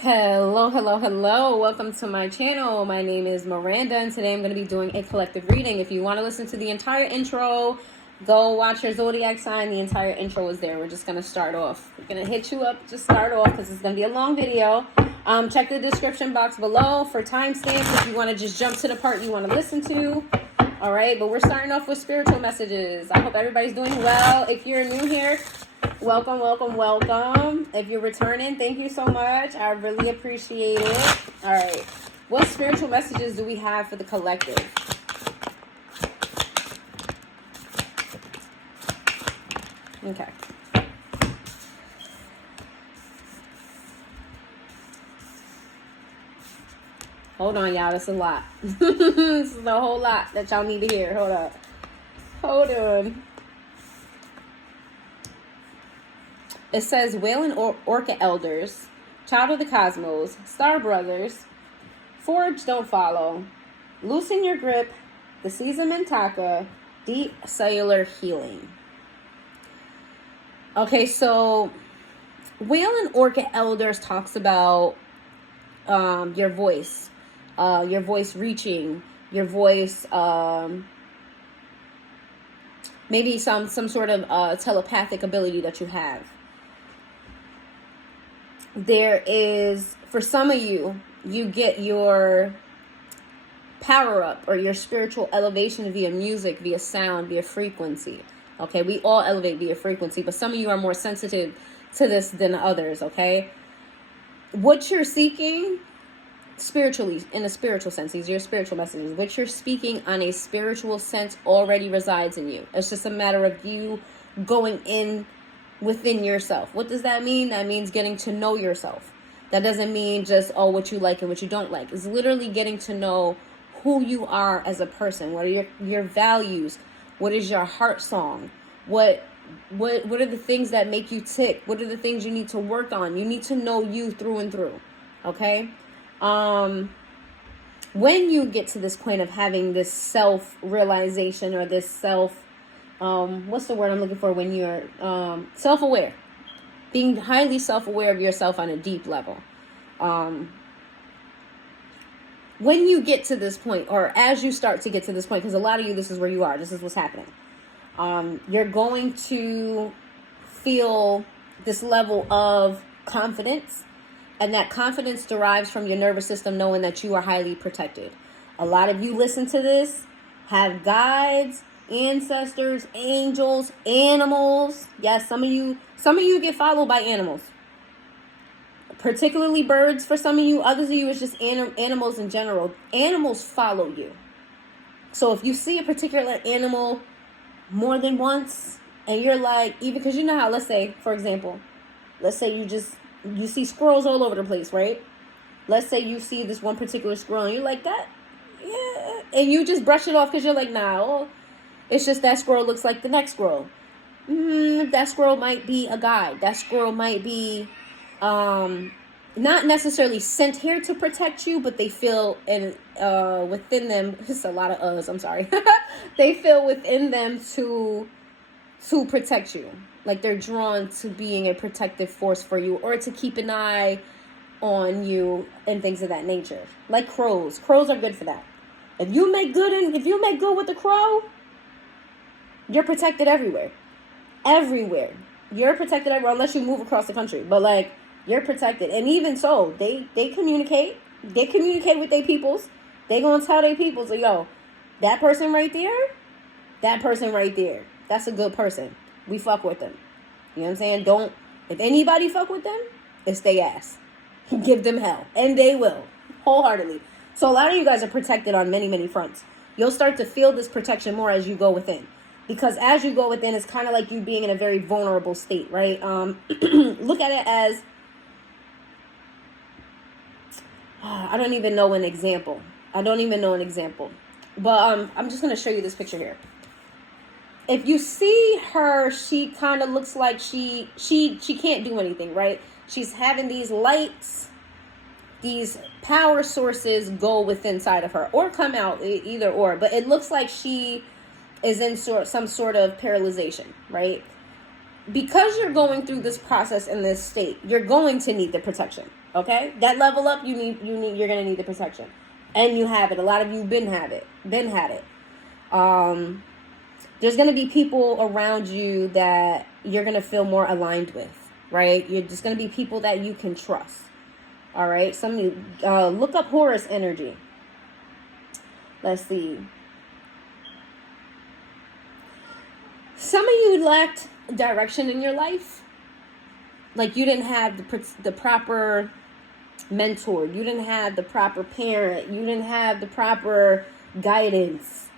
Hello, hello, hello. Welcome to my channel. My name is Miranda, and today I'm going to be doing a collective reading. If you want to listen to the entire intro, go watch your zodiac sign. The entire intro is there. We're just going to start off. We're going to hit you up, just start off, because it's going to be a long video. Check the description box below for timestamps if you want to just jump to the part you want to listen to. All right, but we're starting off with spiritual messages. I hope everybody's doing well. If you're new here, welcome, welcome, welcome. If you're returning, thank you so much. I really appreciate it. All right. What spiritual messages do we have for the collective? Okay. Hold on, y'all. That's a lot. This is a whole lot that y'all need to hear. Hold up. Hold on. It says, Whale Orca Elders, Child of the Cosmos, Star Brothers, Forge Don't Follow, Loosen Your Grip, The Season Mintaka, Deep Cellular Healing. Okay, so Whale and Orca Elders talks about your voice reaching, your voice, maybe some sort of telepathic ability that you have. There is, for some of you, you get your power up or your spiritual elevation via music, via sound, via frequency. Okay, we all elevate via frequency, but some of you are more sensitive to this than others, okay? What you're seeking spiritually, in a spiritual sense, these are your spiritual messages. What you're speaking on a spiritual sense already resides in you. It's just a matter of you going in within yourself. What does that mean? That means getting to know yourself. That doesn't mean just, what you like and what you don't like. It's literally getting to know who you are as a person. What are your values? What is your heart song? What are the things that make you tick? What are the things you need to work on? You need to know you through and through. Okay? When you get to this point of having this self-realization or this what's the word I'm looking for, when you're self-aware, being highly self-aware of yourself on a deep level. When you get to this point, or as you start to get to this point, because a lot of you, this is where you are, this is what's happening. You're going to feel this level of confidence, and that confidence derives from your nervous system knowing that you are highly protected. A lot of you listen to this, have guides, ancestors, angels, animals. Yes, some of you get followed by animals, particularly birds for some of you. Others of you is just animals in general. Animals follow you. So if you see a particular animal more than once, and you're like, even because you know how, let's say, for example, let's say you see squirrels all over the place, right? Let's say you see this one particular squirrel and you're like, that, yeah, and you just brush it off because you're like, nah, it's just that squirrel looks like the next squirrel. That squirrel might be a guide. That squirrel might be not necessarily sent here to protect you, but they feel within them, it's a lot of us, I'm sorry. They feel within them to protect you. Like they're drawn to being a protective force for you, or to keep an eye on you and things of that nature. Like crows. Crows are good for that. If you make good with the crow, you're protected everywhere. Everywhere. You're protected everywhere unless you move across the country. But like, you're protected. And even so, they communicate. They communicate with their peoples. They gonna tell their peoples, yo, that person right there, that's a good person. We fuck with them. You know what I'm saying? If anybody fuck with them, it's they ass. Give them hell. And they will. Wholeheartedly. So a lot of you guys are protected on many, many fronts. You'll start to feel this protection more as you go within. Because as you go within, it's kind of like you being in a very vulnerable state, right? Look at it as, I don't even know an example. But I'm just going to show you this picture here. If you see her, she kind of looks like she can't do anything, right? She's having these lights, these power sources go within inside of her or come out, either or. But it looks like she is in some sort of paralyzation, right? because you're going through this process in this state, you're going to need the protection, Okay? That level up, you're gonna need the protection. And you have it. A lot of you been had it. There's gonna be people around you that you're gonna feel more aligned with, right? You're just gonna be people that you can trust. All right? Some of you look up Horus energy. Let's see. Some of you lacked direction in your life. Like you didn't have the proper mentor. You didn't have the proper parent. You didn't have the proper guidance.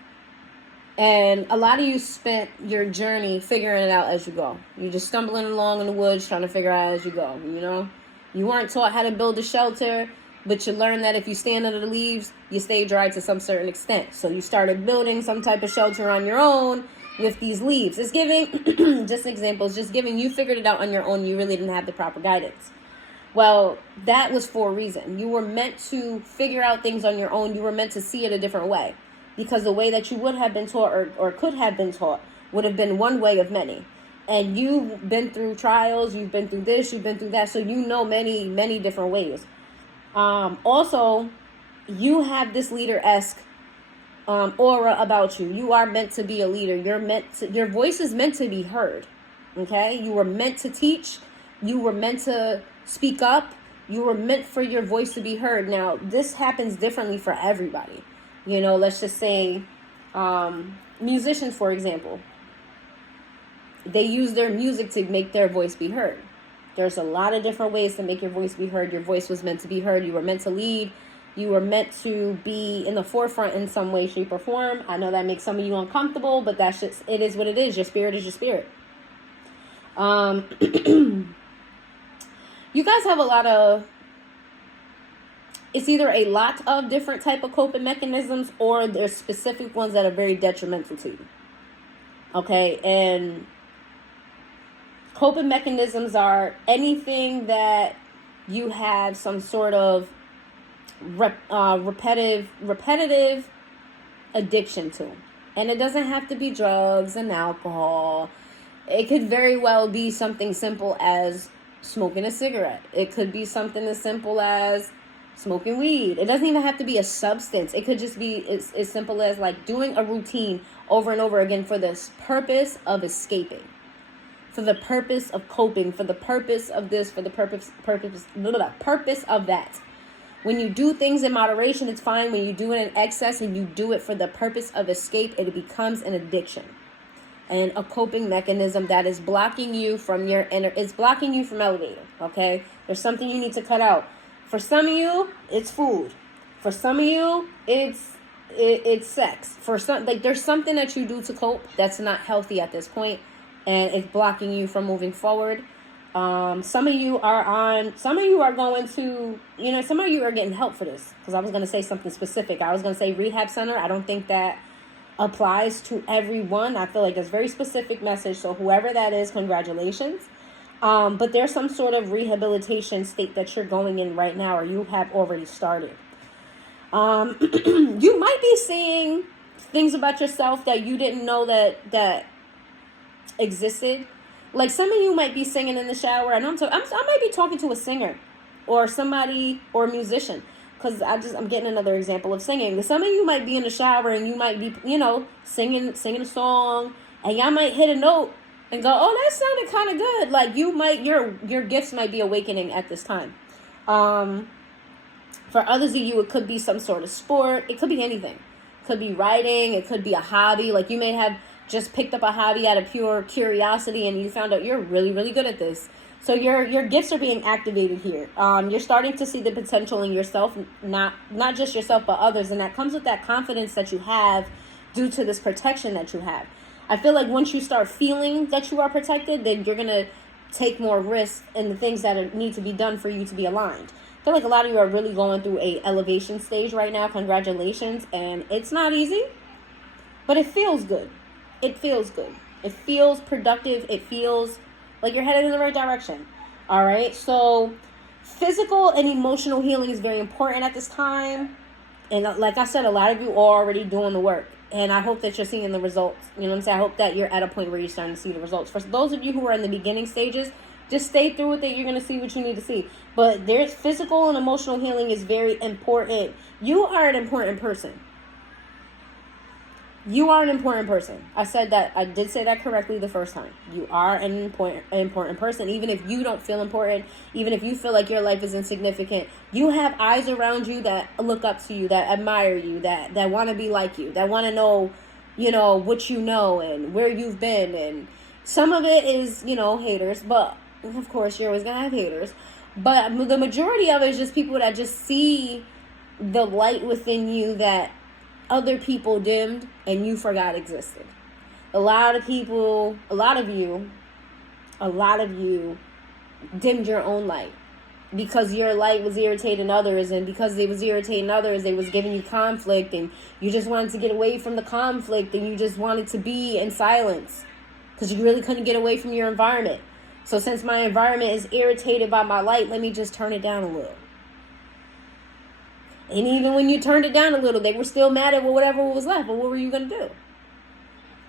And a lot of you spent your journey figuring it out as you go. You're just stumbling along in the woods trying to figure out as you go, you know? You weren't taught how to build a shelter, but you learned that if you stand under the leaves, you stay dry to some certain extent. So you started building some type of shelter on your own with these leaves. It's giving, just examples, just giving, you figured it out on your own. You really didn't have the proper guidance. Well, that was for a reason. You were meant to figure out things on your own. You were meant to see it a different way. Because the way that you would have been taught or could have been taught would have been one way of many. And you've been through trials, you've been through this, you've been through that. So you know many, many different ways. Also, you have this leader-esque aura about you. You are meant to be a leader. Your voice is meant to be heard. Okay? You were meant to teach. You were meant to speak up. You were meant for your voice to be heard. Now, this happens differently for everybody. You know, let's just say musicians, for example. They use their music to make their voice be heard. There's a lot of different ways to make your voice be heard. Your voice was meant to be heard. You were meant to lead. You were meant to be in the forefront in some way, shape, or form. I know that makes some of you uncomfortable, but that's just, it is what it is. Your spirit is your spirit. You guys have a lot of, it's either a lot of different type of coping mechanisms or there's specific ones that are very detrimental to you. Okay, and coping mechanisms are anything that you have some sort of repetitive addiction to. And it doesn't have to be drugs and alcohol. It could very well be something simple as smoking a cigarette. It could be something as simple as smoking weed. It doesn't even have to be a substance. It could just be as simple as like doing a routine over and over again for the purpose of escaping, for the purpose of coping, for the purpose of this, for the purpose of that. When you do things in moderation, it's fine. When you do it in excess and you do it for the purpose of escape, it becomes an addiction and a coping mechanism that is blocking you from your inner, it's blocking you from elevating. Okay, there's something you need to cut out. For some of you, it's food. For some of you, it's sex. For some, like there's something that you do to cope that's not healthy at this point, and it's blocking you from moving forward. Some of you are going to, you know, some of you are getting help for this. Because I was going to say something specific. I was going to say rehab center. I don't think that applies to everyone. I feel like it's a very specific message. So whoever that is, congratulations. But there's some sort of rehabilitation state that you're going in right now, or you have already started. You might be seeing things about yourself that you didn't know that existed. Like some of you might be singing in the shower, and I might be talking to a singer or somebody or a musician, because I'm getting another example of singing. Some of you might be in the shower and you might be, you know, singing a song, and y'all might hit a note and go, oh, that sounded kind of good. Like your gifts might be awakening at this time. For others of you, it could be some sort of sport. It could be anything. It could be writing. It could be a hobby. Like you may have just picked up a hobby out of pure curiosity and you found out you're really, really good at this. So your gifts are being activated here. You're starting to see the potential in yourself, not just yourself, but others. And that comes with that confidence that you have due to this protection that you have. I feel like once you start feeling that you are protected, then you're going to take more risks in the things that need to be done for you to be aligned. I feel like a lot of you are really going through a elevation stage right now. Congratulations. And it's not easy, but it feels good. It feels good. It feels productive. It feels like you're headed in the right direction. All right. So physical and emotional healing is very important at this time. And like I said, a lot of you are already doing the work. And I hope that you're seeing the results. You know what I'm saying? I hope that you're at a point where you're starting to see the results. For those of you who are in the beginning stages, Just stay through with it. You're going to see what you need to see. But there's physical and emotional healing is very important. You are an important person. You are an important person. I said that. I did say that correctly the first time. You are an important person. Even if you don't feel important, even if you feel like your life is insignificant, you have eyes around you that look up to you, that admire you, that want to be like you, that want to know, what you know and where you've been. And some of it is, haters. But, of course, you're always going to have haters. But the majority of it is just people that just see the light within you that other people dimmed and you forgot existed. A lot of you dimmed your own light because your light was irritating others, and because it was irritating others, it was giving you conflict, and you just wanted to get away from the conflict, and you just wanted to be in silence because you really couldn't get away from your environment. So since my environment is irritated by my light, let me just turn it down a little. And even when you turned it down a little, they were still mad at whatever was left. But what were you going to do?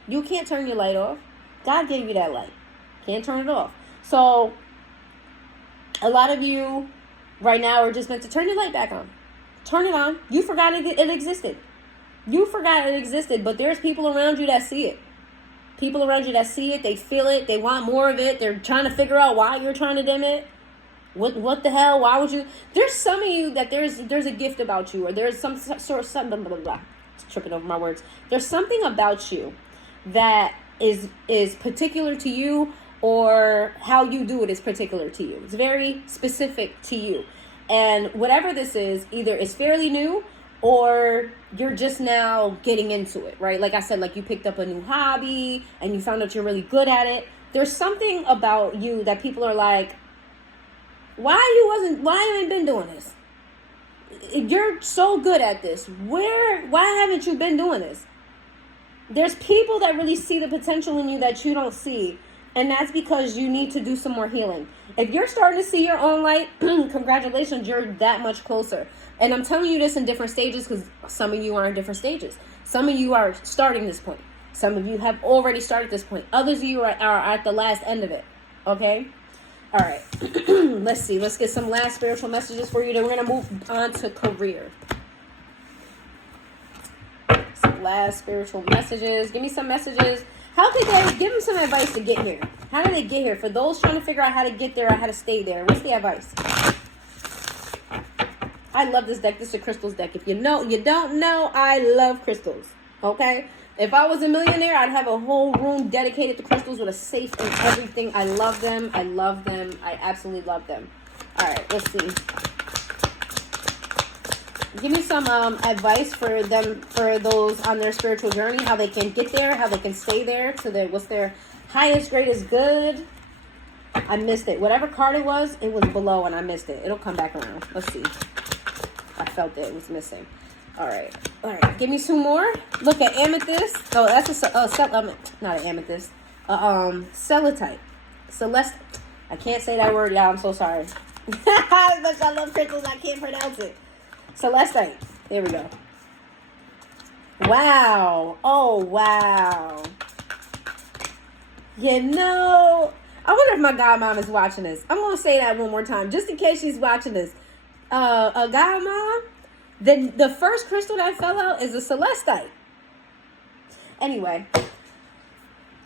You can't turn your light off. God gave you that light. Can't turn it off. So, a lot of you right now are just meant to turn your light back on. Turn it on. You forgot it existed. You forgot it existed, but there's people around you that see it. People around you that see it, they feel it, they want more of it. They're trying to figure out why you're trying to dim it. What the hell? Why would you? There's some of you that there's a gift about you, or there's some sort of something, blah, blah, blah. Tripping over my words. There's something about you that is particular to you, or how you do it is particular to you. It's very specific to you. And whatever this is, either it's fairly new or you're just now getting into it, right? Like I said, like you picked up a new hobby and you found out you're really good at it. There's something about you that people are like, why you ain't been doing this? You're so good at this. Why haven't you been doing this? There's people that really see the potential in you that you don't see. And that's because you need to do some more healing. If you're starting to see your own light, congratulations, you're that much closer. And I'm telling you this in different stages because some of you are in different stages. Some of you are starting this point. Some of you have already started this point. Others of you are at the last end of it. Okay? All right, let's see. Let's get some last spiritual messages for you. Then we're going to move on to career. Some last spiritual messages. Give me some messages. How did they give them some advice to get here? How did they get here? For those trying to figure out how to get there or how to stay there, what's the advice? I love this deck. This is a crystals deck. If you don't know, I love crystals. Okay? If I was a millionaire, I'd have a whole room dedicated to crystals with a safe and everything. I love them. I love them. I absolutely love them. All right, let's see. Give me some advice for them, for those on their spiritual journey, how they can get there, how they can stay there, what's their highest, greatest good. I missed it. Whatever card it was below and I missed it. It'll come back around. Let's see. I felt it was missing. All right. Give me some more. Look at amethyst. Oh, that's not an amethyst. Celestite. Celeste. I can't say that word, y'all. I'm so sorry. Look, I love crystals. I can't pronounce it. Celestite. There we go. Wow. Oh, wow. I wonder if my godmom is watching this. I'm going to say that one more time, just in case she's watching this. A godmom, the first crystal that fell out is a celestite. Anyway,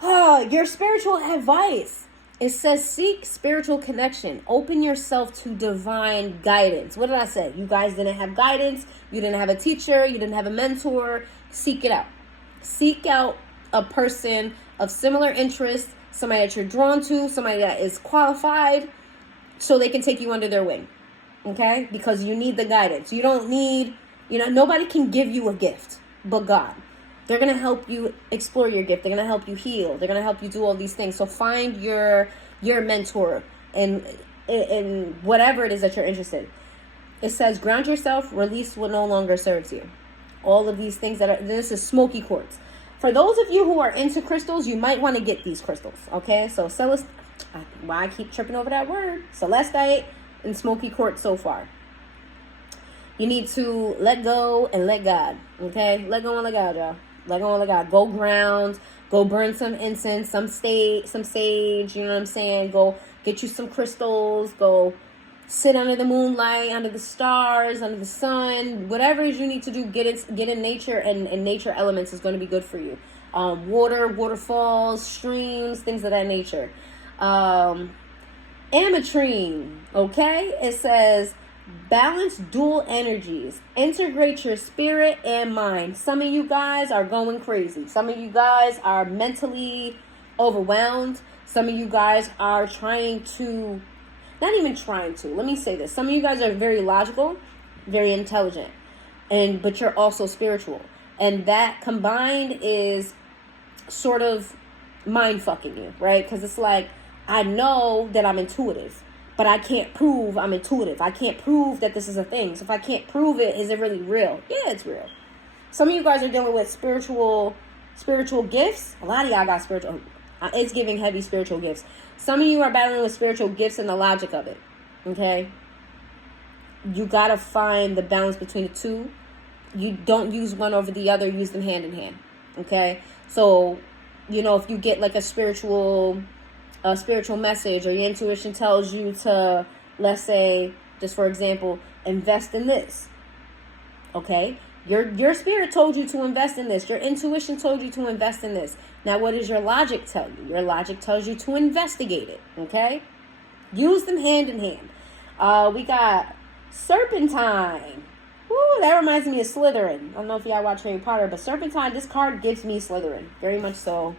your spiritual advice. It says seek spiritual connection. Open yourself to divine guidance. What did I say? You guys didn't have guidance. You didn't have a teacher. You didn't have a mentor. Seek it out. Seek out a person of similar interests, somebody that you're drawn to, somebody that is qualified, so they can take you under their wing. Okay? Because you need the guidance. You don't need, nobody can give you a gift but God. They're going to help you explore your gift. They're going to help you heal. They're going to help you do all these things. So find your mentor in whatever it is that you're interested in. It says, ground yourself, release what no longer serves you. All of these things this is smoky quartz. For those of you who are into crystals, you might want to get these crystals. Okay? So why I keep tripping over that word? Celestite and smoky quartz so far. You need to let go and let God. Okay? Let go and let God, y'all. Let go and let God. Go ground. Go burn some incense, some sage. You know what I'm saying? Go Get you some crystals. Go sit under the moonlight, under the stars, under the sun. Whatever it is you need to do, get in nature, and nature elements is going to be good for you. Water, waterfalls, streams, things of that nature. Ametrine, okay? It says, balance dual energies. Integrate your spirit and mind. Some of you guys are going crazy. Some of you guys are mentally overwhelmed. Some of you guys are not even trying to. Let me say this. Some of you guys are very logical, very intelligent, but you're also spiritual. And that combined is sort of mind fucking you, right? Because it's like, I know that I'm intuitive, but I can't prove I'm intuitive. I can't prove that this is a thing. So if I can't prove it, is it really real? Yeah, it's real. Some of you guys are dealing with spiritual gifts. A lot of y'all got spiritual. It's giving heavy spiritual gifts. Some of you are battling with spiritual gifts and the logic of it. Okay? You got to find the balance between the two. You don't use one over the other. Use them hand in hand. Okay? So, if you get like a spiritual message, or your intuition tells you to, let's say, just for example, invest in this. Okay? Your spirit told you to invest in this. Your intuition told you to invest in this. Now, what does your logic tell you? Your logic tells you to investigate it. Okay? Use them hand in hand. We got Serpentine. Woo, that reminds me of Slytherin. I don't know if y'all watch Harry Potter, but Serpentine, this card gives me Slytherin. Very much so.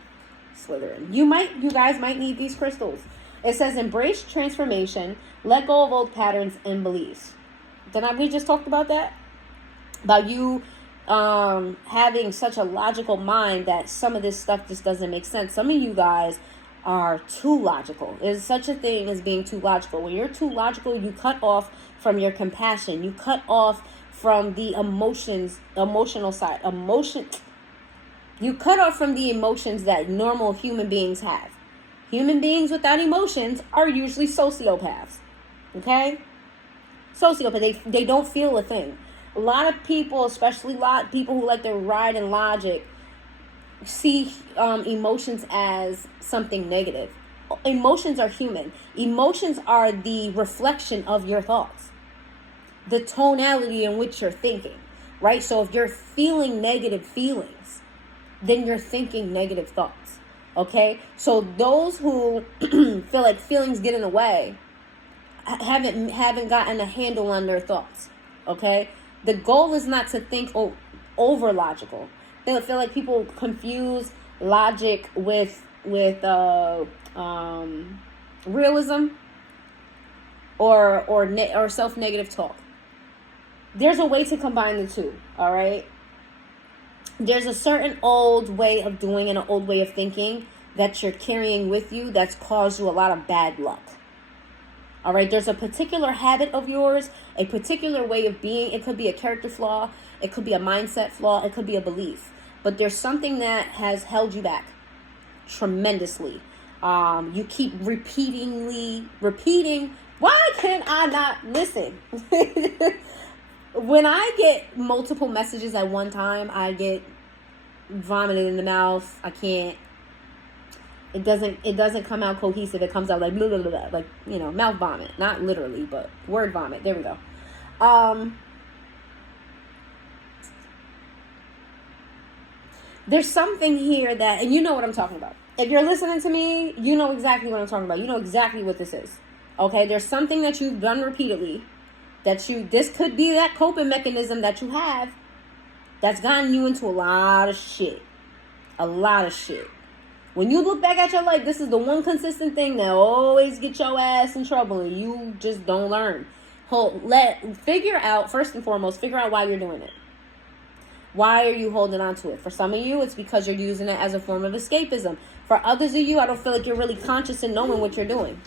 Slytherin. You guys might need these crystals. It says, embrace transformation, let go of old patterns and beliefs. Didn't we just talked about that? About you having such a logical mind that some of this stuff just doesn't make sense. Some of you guys are too logical. There's such a thing as being too logical. When you're too logical, you cut off from your compassion. You cut off from the emotional side. You cut off from the emotions that normal human beings have. Human beings without emotions are usually sociopaths. Okay? Sociopaths. They don't feel a thing. A lot of people, especially people who like to ride in logic, see emotions as something negative. Emotions are human. Emotions are the reflection of your thoughts. The tonality in which you're thinking. Right? So if you're feeling negative feelings, then you're thinking negative thoughts. Okay? So those who feel like feelings get in the way haven't gotten a handle on their thoughts. Okay? The goal is not to think over logical. I feel like people confuse logic with realism or self-negative talk. There's a way to combine the two, all right? There's a certain old way of doing and an old way of thinking that you're carrying with you that's caused you a lot of bad luck. All right, there's a particular habit of yours, a particular way of being. It could be a character flaw. It could be a mindset flaw. It could be a belief. But there's something that has held you back tremendously. You keep repeating. Why can't I not listen? When I get multiple messages at one time, I get vomited in the mouth. I can't. It doesn't come out cohesive. It comes out like blah, blah, blah, blah, like, mouth vomit. Not literally, but word vomit. There we go. There's something here that, and you know what I'm talking about. If you're listening to me, you know exactly what I'm talking about. You know exactly what this is. Okay? There's something that you've done repeatedly this could be that coping mechanism that you have that's gotten you into a lot of shit. A lot of shit. When you look back at your life, this is the one consistent thing that always get your ass in trouble and you just don't learn. First and foremost, figure out why you're doing it. Why are you holding on to it? For some of you, it's because you're using it as a form of escapism. For others of you, I don't feel like you're really conscious in knowing what you're doing.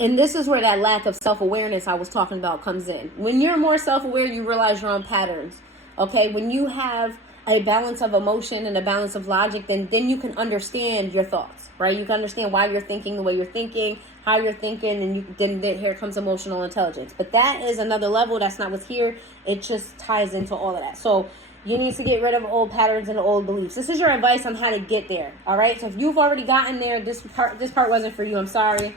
And this is where that lack of self-awareness I was talking about comes in. When you're more self-aware, you realize your own patterns. Okay? When you have a balance of emotion and a balance of logic, then you can understand your thoughts, right? You can understand why you're thinking the way you're thinking, how you're thinking, and then here comes emotional intelligence. But that is another level. That's not what's here. It just ties into all of that. So You need to get rid of old patterns and old beliefs. This is your advice on how to get there. All right. So if you've already gotten there, this part wasn't for you. I'm sorry.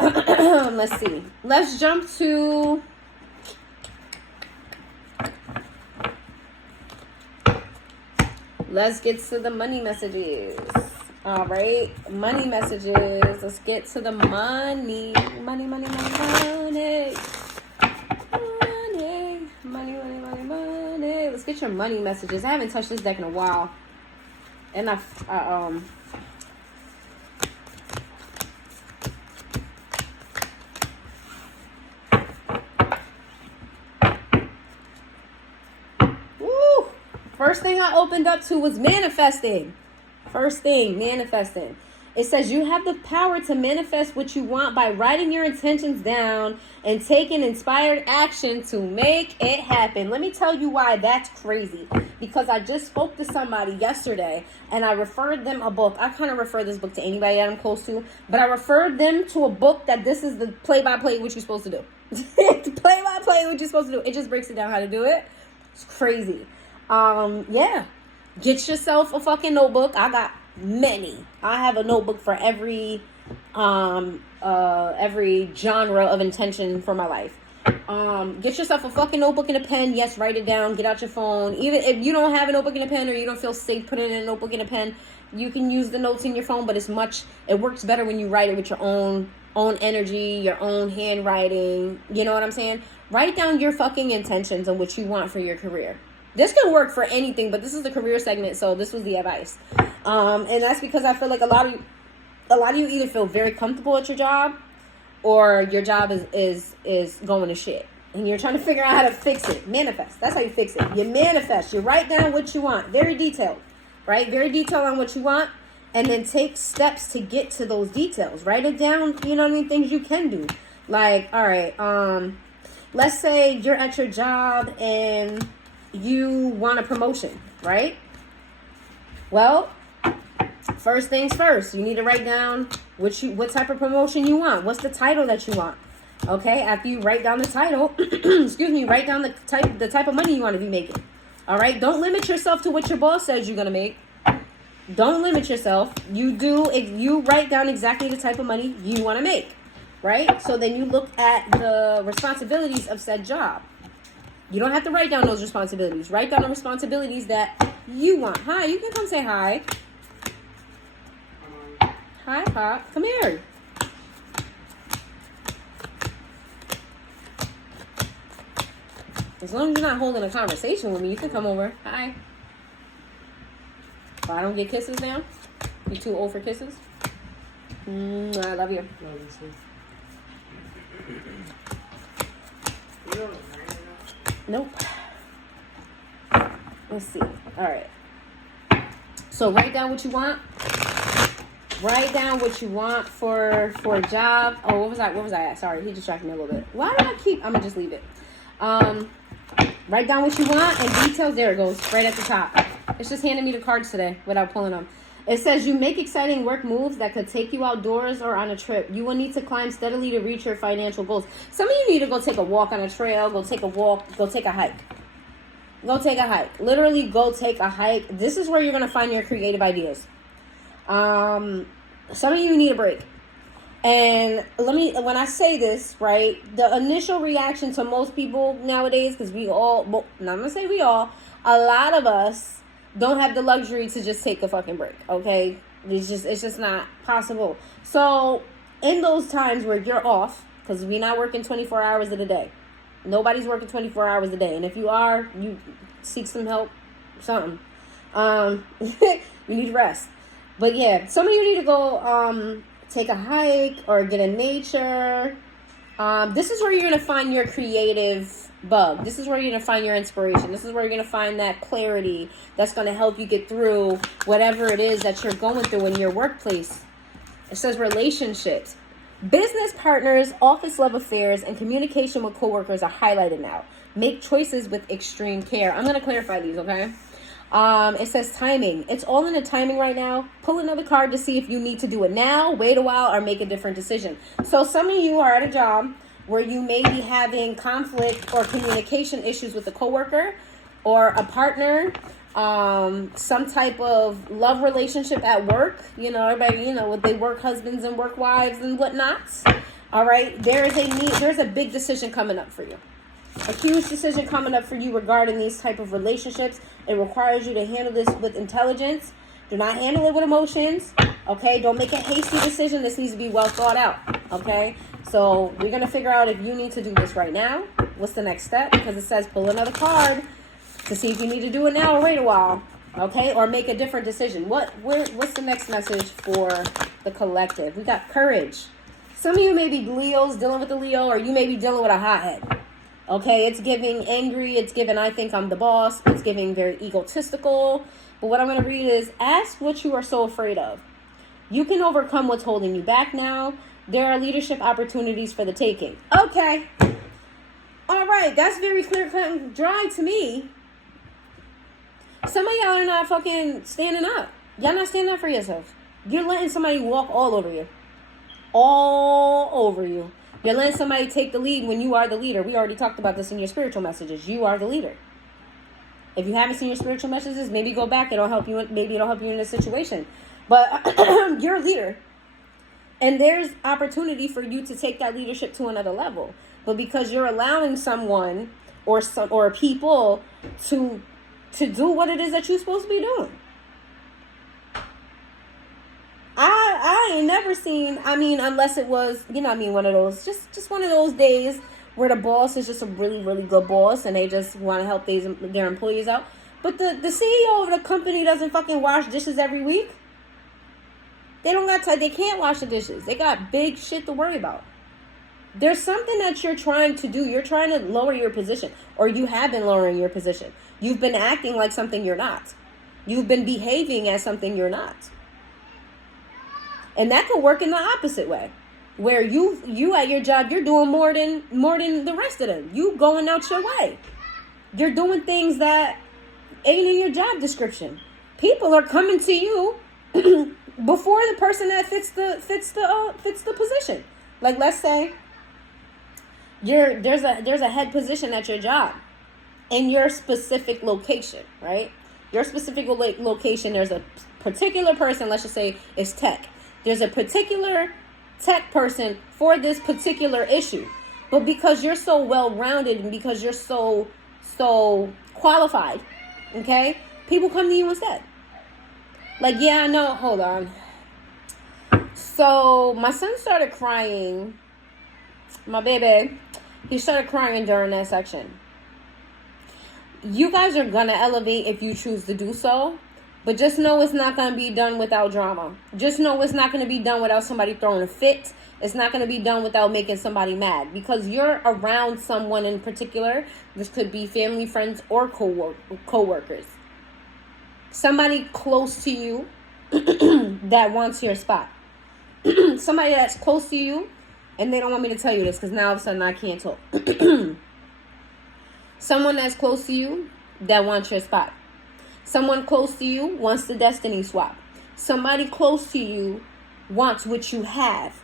Let's see. Let's jump to. Let's get to the money messages. All right. Money messages. Let's get to the money. Money, money, money, money. Money, money, money, money. Let's get your money messages. I haven't touched this deck in a while. And woo! First thing I opened up to was manifesting. First thing, manifesting. It says you have the power to manifest what you want by writing your intentions down and taking inspired action to make it happen. Let me tell you why that's crazy. Because I just spoke to somebody yesterday and I referred them a book. I kind of refer this book to anybody that I'm close to, but I referred them to a book that this is the play-by-play what you're supposed to do. Play-by-play what you're supposed to do. It just breaks it down how to do it. It's crazy. Yeah. Get yourself a fucking notebook. I got many. I have a notebook for every genre of intention for my life. Get yourself a fucking notebook and a pen. Yes, write it down. Get out your phone. Even if you don't have a notebook and a pen, or you don't feel safe putting in a notebook and a pen, you can use the notes in your phone. But it works better when you write it with your own energy, your own handwriting. You know what I'm saying? Write down your fucking intentions and what you want for your career. This can work for anything, but this is the career segment, so this was the advice. And that's because I feel like a lot of you either feel very comfortable at your job, or your job is going to shit, and you're trying to figure out how to fix it. Manifest. That's how you fix it. You manifest. You write down what you want. Very detailed, right? Very detailed on what you want, and then take steps to get to those details. Write it down. You know what I mean? Things you can do. Like, all right, let's say you're at your job and you want a promotion, right? Well, first things first, you need to write down what type of promotion you want. What's the title that you want? Okay, after you write down the title, write down the type of money you want to be making. All right, don't limit yourself to what your boss says you're gonna make. Don't limit yourself. You write down exactly the type of money you want to make, right? So then you look at the responsibilities of said job. You don't have to write down those responsibilities. Write down the responsibilities that you want. Hi, you can come say hi. Hi, Pop. Come here. As long as you're not holding a conversation with me, you can come over. Hi. But I don't get kisses now? You too old for kisses? I love you. Nope. Let's see. All right. So write down what you want. Write down what you want for a job. Oh, what was I at? Sorry, he distracted me a little bit. Why did I keep? I'm gonna just leave it. Write down what you want and details. There it goes, right at the top. It's just handing me the cards today without pulling them. It says you make exciting work moves that could take you outdoors or on a trip. You will need to climb steadily to reach your financial goals. Some of you need to go take a walk on a trail, go take a walk, go take a hike. Go take a hike. Literally go take a hike. This is where you're going to find your creative ideas. Some of you need a break. And when I say this, right, the initial reaction to most people nowadays, because we all, well, not going to say we all, a lot of us don't have the luxury to just take a fucking break, okay? It's just not possible. So in those times where you're off, because we're not working 24 hours of the day. Nobody's working 24 hours a day. And if you are, you seek some help, something. You need rest. But yeah, some of you need to go take a hike or get in nature. This is where you're going to find your creative bug. This is where you're going to find your inspiration. This is where you're going to find that clarity that's going to help you get through whatever it is that you're going through in your workplace. It says relationships. Business partners, office love affairs, and communication with coworkers are highlighted now. Make choices with extreme care. I'm going to clarify these, okay? It says timing. It's all in the timing right now. Pull another card to see if you need to do it now, wait a while, or make a different decision. So some of you are at a job where you may be having conflict or communication issues with a coworker, or a partner, some type of love relationship at work. You know, everybody, you know, with they work husbands and work wives and whatnot. All right, there's a big decision coming up for you. A huge decision coming up for you regarding these type of relationships. It requires you to handle this with intelligence. Do not handle it with emotions. Okay, don't make a hasty decision. This needs to be well thought out. Okay, so we're going to figure out if you need to do this right now. What's the next step? Because it says pull another card to see if you need to do it now or wait a while. Okay, or make a different decision. What's the next message for the collective? We got courage. Some of you may be Leos, dealing with the Leo, or you may be dealing with a hothead. Okay, it's giving angry. It's giving I think I'm the boss. It's giving very egotistical. But what I'm going to read is ask what you are so afraid of. You can overcome what's holding you back now. There are leadership opportunities for the taking. Okay. All right. That's very clear cut and dry to me. Some of y'all are not fucking standing up. Y'all not standing up for yourself. You're letting somebody walk all over you. All over you. You're letting somebody take the lead when you are the leader. We already talked about this in your spiritual messages. You are the leader. If you haven't seen your spiritual messages, maybe go back. It'll help you. Maybe it'll help you in this situation. But you're a leader. And there's opportunity for you to take that leadership to another level. But because you're allowing someone or people to do what it is that you're supposed to be doing. I ain't never seen, unless it was, one of those, just one of those days where the boss is just a really, really good boss and they just want to help their employees out. But the CEO of the company doesn't fucking wash dishes every week. They don't got time. They can't wash the dishes. They got big shit to worry about. There's something that you're trying to do. You're trying to lower your position, or you have been lowering your position. You've been acting like something you're not. You've been behaving as something you're not. And that could work in the opposite way, where you at your job, you're doing more than the rest of them. You going out your way. You're doing things that ain't in your job description. People are coming to you before the person that fits the position. Like, let's say there's a head position at your job in your specific location, right? Your specific location, there's a particular person, let's just say it's tech. There's a particular tech person for this particular issue. But because you're so well-rounded and because you're so qualified, okay, people come to you instead. Like, yeah, I know, hold on. So my son started crying, my baby, he started crying during that section. You guys are going to elevate if you choose to do so. But just know it's not going to be done without drama. Just know it's not going to be done without somebody throwing a fit. It's not going to be done without making somebody mad. Because you're around someone in particular. This could be family, friends, or co-workers. Somebody close to you that wants your spot. Somebody that's close to you. And they don't want me to tell you this because now all of a sudden I can't talk. Someone that's close to you that wants your spot. Someone close to you wants the destiny swap. Somebody close to you wants what you have.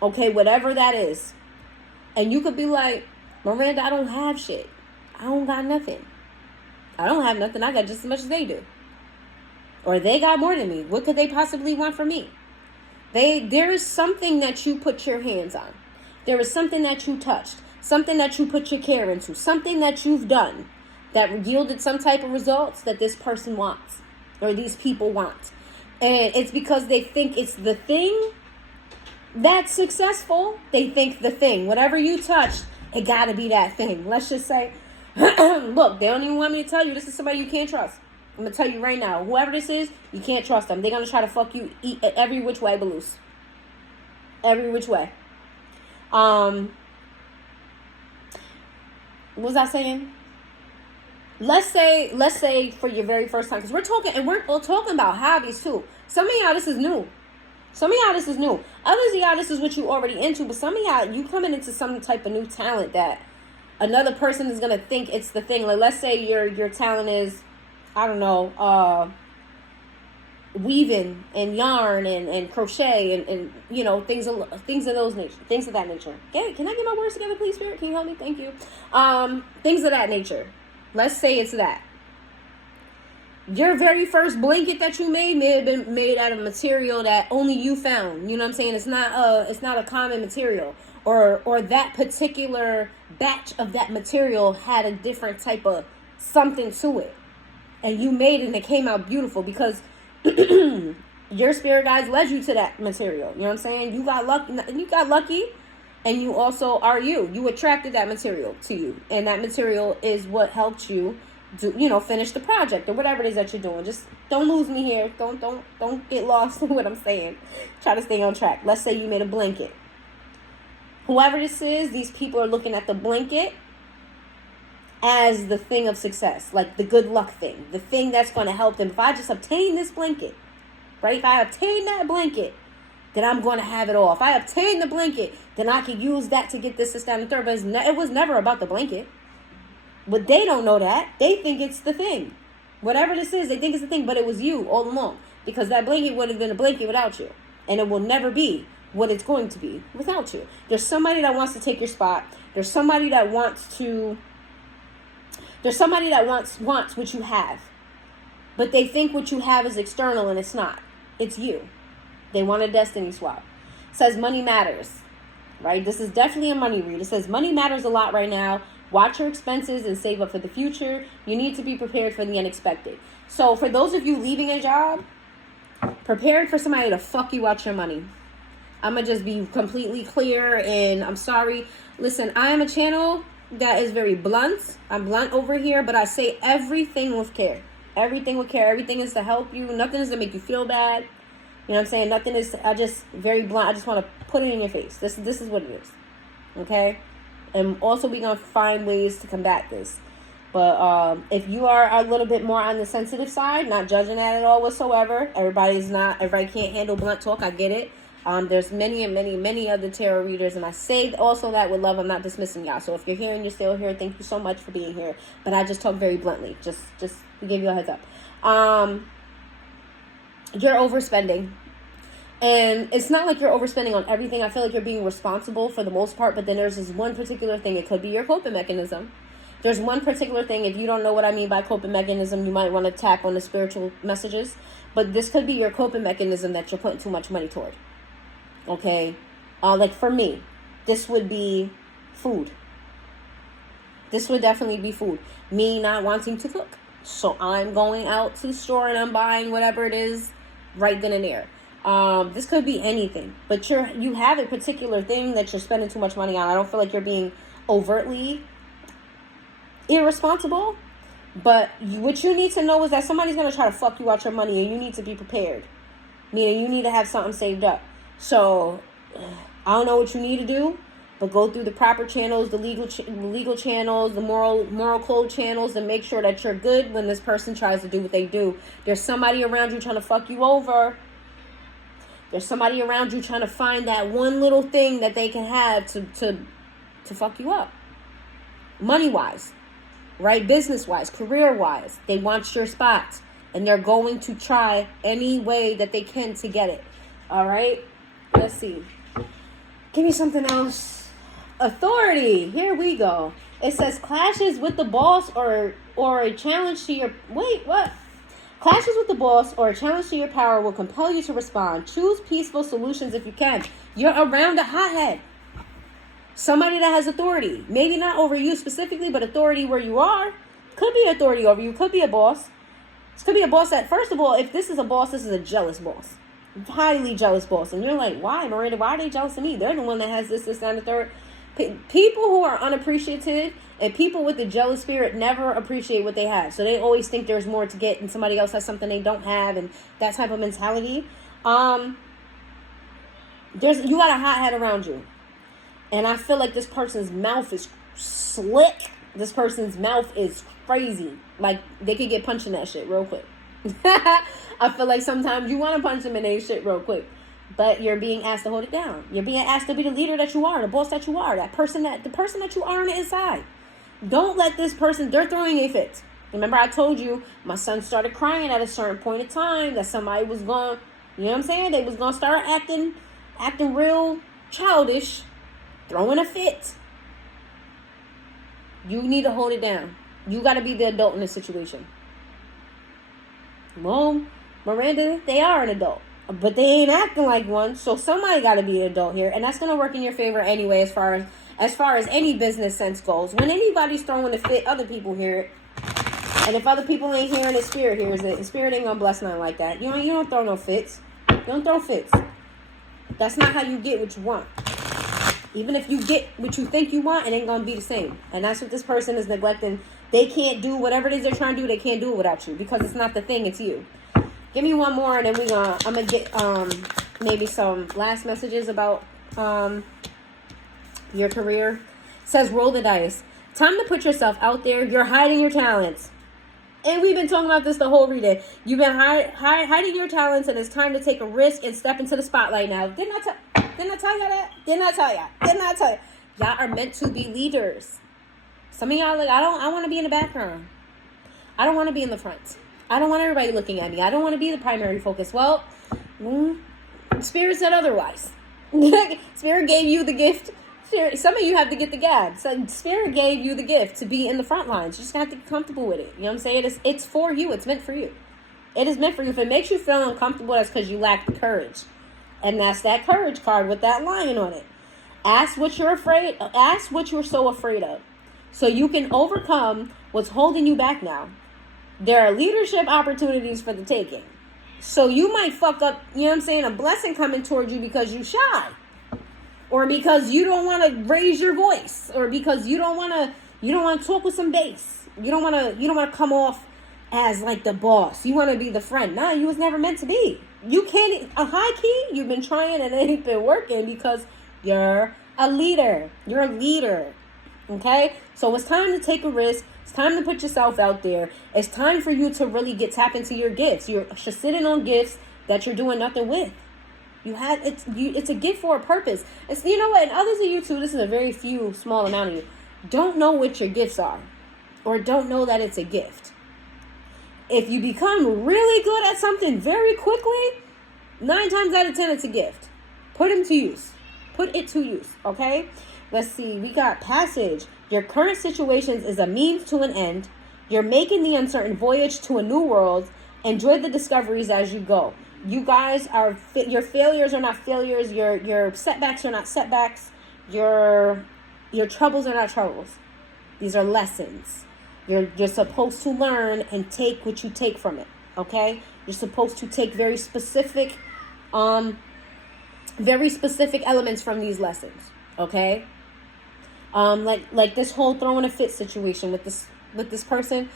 Okay, whatever that is. And you could be like, Miranda, I don't have shit. I don't got nothing. I don't have nothing. I got just as much as they do. Or they got more than me. What could they possibly want from me? There is something that you put your hands on. There is something that you touched. Something that you put your care into. Something that you've done that yielded some type of results that this person wants or these people want. And it's because they think it's the thing that's successful. They think the thing, whatever you touch, it got to be that thing. Let's just say, look, they don't even want me to tell you this is somebody you can't trust. I'm going to tell you right now, whoever this is, you can't trust them. They're going to try to fuck you every which way but loose. Every which way. What was I saying? Let's say for your very first time, because we're all talking about hobbies too. Some of y'all, this is new. Others of y'all, this is what you already into. But some of y'all, you coming into some type of new talent that another person is gonna think it's the thing. Like, let's say your talent is, I don't know, weaving and yarn and crochet and things of that nature. Can I get my words together, please, Spirit? Can you help me? Thank you. Things of that nature. Let's say it's that. Your very first blanket that you made may have been made out of material that only you found. You know what I'm saying? It's not a common material. Or that particular batch of that material had a different type of something to it. And you made it and it came out beautiful because your spirit guides led you to that material. You know what I'm saying? You got lucky and you also are you. You attracted that material to you. And that material is what helped you finish the project or whatever it is that you're doing. Just don't lose me here. Don't get lost in what I'm saying. Try to stay on track. Let's say you made a blanket. Whoever this is, these people are looking at the blanket as the thing of success, like the good luck thing, the thing that's going to help them. If I just obtain this blanket, right? If I obtain that blanket, then I'm going to have it all. If I obtain the blanket, then I can use that to get this, down, and third. But it was never about the blanket. But they don't know that. They think it's the thing. Whatever this is, they think it's the thing, but it was you all along. Because that blanket would have been a blanket without you. And it will never be what it's going to be without you. There's somebody that wants to take your spot. There's somebody that wants what you have. But they think what you have is external and it's not. It's you. They want a destiny swap. It says money matters. Right? This is definitely a money read. It says money matters a lot right now. Watch your expenses and save up for the future. You need to be prepared for the unexpected. So for those of you leaving a job, prepared for somebody to fuck you out your money. I'm going to just be completely clear, and I'm sorry. Listen, I am a channel that is very blunt. I'm blunt over here, but I say everything with care. Everything with care. Everything is to help you. Nothing is to make you feel bad. You know what I'm saying? Nothing is, I just, very blunt. I just want to put it in your face. This is what it is. Okay? And also we're going to find ways to combat this. But if you are a little bit more on the sensitive side, not judging that at all whatsoever. Everybody can't handle blunt talk. I get it. There's many and many, many other tarot readers. And I say also that with love. I'm not dismissing y'all. So if you're here and you're still here, thank you so much for being here. But I just talk very bluntly. Just to give you a heads up. You're overspending. And it's not like you're overspending on everything. I feel like you're being responsible for the most part. But then there's this one particular thing. It could be your coping mechanism. There's one particular thing. If you don't know what I mean by coping mechanism, you might want to tap on the spiritual messages. But this could be your coping mechanism that you're putting too much money toward. Okay? Like for me, this would be food. This would definitely be food. Me not wanting to cook. So I'm going out to the store and I'm buying whatever it is right then and there. This could be anything. But you have a particular thing that you're spending too much money on. I don't feel like you're being overtly irresponsible, but what you need to know is that somebody's going to try to fuck you out your money and you need to be prepared, meaning you need to have something saved up. So I don't know what you need to do, but go through the proper channels, the legal channels, the moral code channels, and make sure that you're good when this person tries to do what they do. There's somebody around you trying to fuck you over. There's somebody around you trying to find that one little thing that they can have to fuck you up, money wise. Right? Business-wise, career-wise, they want your spot. And they're going to try any way that they can to get it. All right? Let's see. Give me something else. Authority. Here we go. It says clashes with the boss or a challenge to your... Wait, what? Clashes with the boss or a challenge to your power will compel you to respond. Choose peaceful solutions if you can. You're around a hothead. Somebody that has authority. Maybe not over you specifically, but authority where you are. Could be authority over you. Could be a boss. This could be a boss that, first of all, if this is a boss, this is a jealous boss. Highly jealous boss. And you're like, why, Miranda? Why are they jealous of me? They're the one that has this, and the third. People who are unappreciative and people with the jealous spirit never appreciate what they have. So they always think there's more to get and somebody else has something they don't have and that type of mentality. You got a hothead around you. And I feel like this person's mouth is slick. This person's mouth is crazy. Like, they could get punched in that shit real quick. I feel like sometimes you want to punch them in their shit real quick. But you're being asked to hold it down. You're being asked to be the leader that you are, the boss that you are, the person that you are on the inside. Don't let this person, they're throwing a fit. Remember I told you, my son started crying at a certain point in time that somebody was going, you know what I'm saying? They was going to start acting real childish. Throwing a fit. You need to hold it down. You got to be the adult in this situation. Well, Miranda, they are an adult, but they ain't acting like one. So somebody got to be an adult here, and that's gonna work in your favor anyway. As far as any business sense goes, when anybody's throwing a fit, other people hear it, and if other people ain't hearing it, Spirit hears it, and Spirit ain't gonna bless nothing like that. You don't throw no fits. You don't throw fits. That's not how you get what you want. Even if you get what you think you want, it ain't gonna be the same. And that's what this person is neglecting. They can't do whatever it is they're trying to do. They can't do it without you because it's not the thing. It's you. Give me one more, and then I'm gonna get maybe some last messages about your career. It says roll the dice. Time to put yourself out there. You're hiding your talents. And we've been talking about this the whole reading. You've been hiding your talents, and it's time to take a risk and step into the spotlight now. Didn't I tell y'all that? Didn't I tell you? Y'all are meant to be leaders. Some of y'all like, I want to be in the background. I don't want to be in the front. I don't want everybody looking at me. I don't want to be the primary focus. Well, Spirit said otherwise. Spirit gave you the gift. Some of you have to get the gab. So Spirit gave you the gift to be in the front lines. You just have to get comfortable with it. You know what I'm saying? It's for you. It's meant for you. It is meant for you. If it makes you feel uncomfortable, that's because you lack the courage. And that's that courage card with that lion on it. Ask what you're afraid. Ask what you're so afraid of, so you can overcome what's holding you back now. There are leadership opportunities for the taking. So you might fuck up, you know what I'm saying, a blessing coming towards you because you shy. Or because you don't want to raise your voice. Or because you don't want to talk with some bass. You don't want to come off as like the boss. You want to be the friend. Nah, you was never meant to be. You can't, a high key, you've been trying and it ain't been working because you're a leader. You're a leader. Okay? So it's time to take a risk. It's time to put yourself out there. It's time for you to really tap into your gifts. You're just sitting on gifts that you're doing nothing with. It's a gift for a purpose. It's, you know what, and others of you too, this is a very small amount of you, don't know what your gifts are. Or don't know that it's a gift. If you become really good at something very quickly, 9 times out of 10, it's a gift. Put it to use, okay? Let's see. We got passage. Your current situations is a means to an end. You're making the uncertain voyage to a new world. Enjoy the discoveries as you go. You guys are, your failures are not failures. Your setbacks are not setbacks. Your troubles are not troubles. These are lessons. You're supposed to learn and take what you take from it. Okay? You're supposed to take very specific elements from these lessons. Okay? Like this whole throwing a fit situation with this person.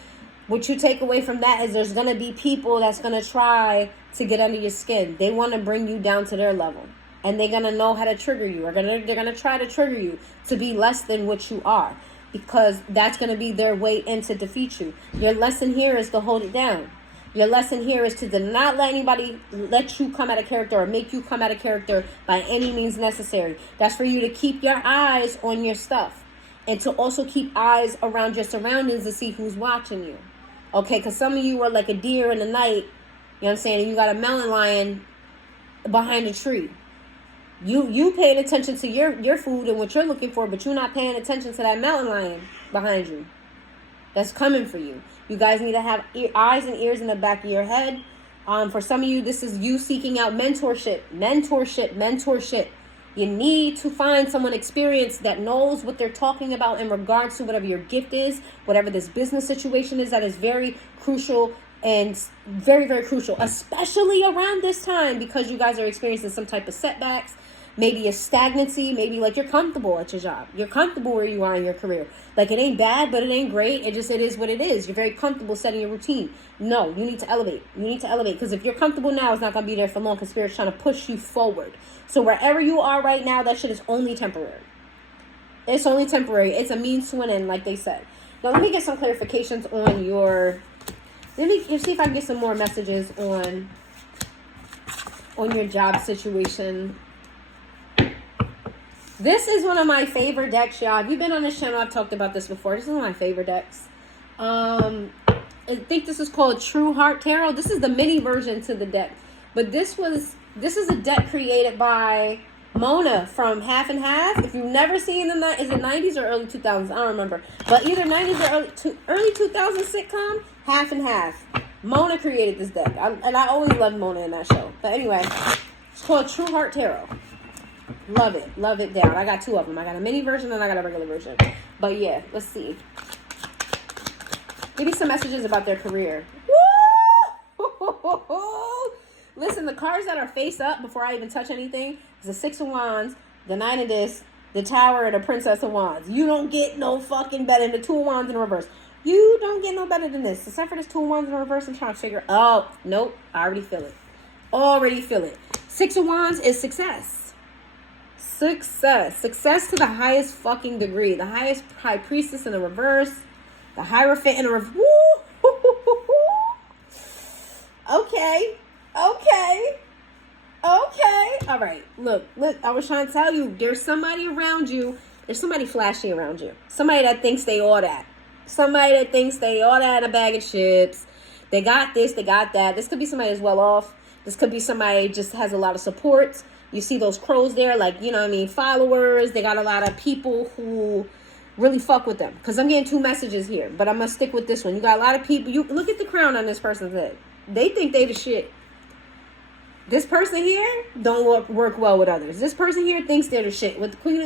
What you take away from that is there's going to be people that's going to try to get under your skin. They want to bring you down to their level. And they're going to know how to trigger you. They're going to try to trigger you to be less than what you are. Because that's going to be their way in to defeat you. Your lesson here is to hold it down. Your lesson here is to not let anybody let you come out of character or make you come out of character by any means necessary. That's for you to keep your eyes on your stuff. And to also keep eyes around your surroundings to see who's watching you. Okay, because some of you are like a deer in the night, you know what I'm saying, and you got a mountain lion behind a tree. You paying attention to your food and what you're looking for, but you're not paying attention to that mountain lion behind you. That's coming for you. You guys need to have eyes and ears in the back of your head. For some of you, this is you seeking out mentorship. You need to find someone experienced that knows what they're talking about in regards to whatever your gift is, whatever this business situation is. That is very crucial and very, very crucial, especially around this time because you guys are experiencing some type of setbacks, maybe a stagnancy, maybe like you're comfortable at your job. You're comfortable where you are in your career. Like it ain't bad, but it ain't great. It is what it is. You're very comfortable setting your routine. No, you need to elevate. Because if you're comfortable now, it's not going to be there for long because Spirit's trying to push you forward. So wherever you are right now, that shit is only temporary. It's only temporary. It's a means to an end, like they said. Now, let me get some clarifications on your... Let me see if I can get some more messages on your job situation. This is one of my favorite decks, y'all. If you've been on this channel, I've talked about this before. This is one of my favorite decks. I think this is called True Heart Tarot. This is the mini version to the deck. But this is a deck created by Mona from Half and Half. If you've never seen the is it 90s or early 2000s? I don't remember. But either 90s or early 2000s sitcom, Half and Half. Mona created this deck. And I always loved Mona in that show. But anyway, it's called True Heart Tarot. Love it. Love it down. I got two of them. I got a mini version and I got a regular version. But yeah, let's see. Maybe some messages about their career. Woo! Listen, the cards that are face up before I even touch anything is the Six of Wands, the Nine of Discs, the Tower, and the Princess of Wands. You don't get no fucking better than the Two of Wands in reverse. You don't get no better than this. Except for this Two of Wands in reverse, I'm trying to figure. Oh, nope. I already feel it. Already feel it. Six of Wands is success. Success to the highest fucking degree. The highest High Priestess in the reverse. The Hierophant in the reverse. Okay. All right. Look. I was trying to tell you, there's somebody around you. There's somebody flashy around you. Somebody that thinks they all that. Somebody that thinks they all that in a bag of chips. They got this, they got that. This could be somebody who's well off. This could be somebody just has a lot of support. You see those crows there, like, you know what I mean, followers. They got a lot of people who really fuck with them. Because I'm getting two messages here, but I'm going to stick with this one. You got a lot of people. You look at the crown on this person's head. They think they the shit. This person here don't work well with others. This person here thinks they're the shit. With the queen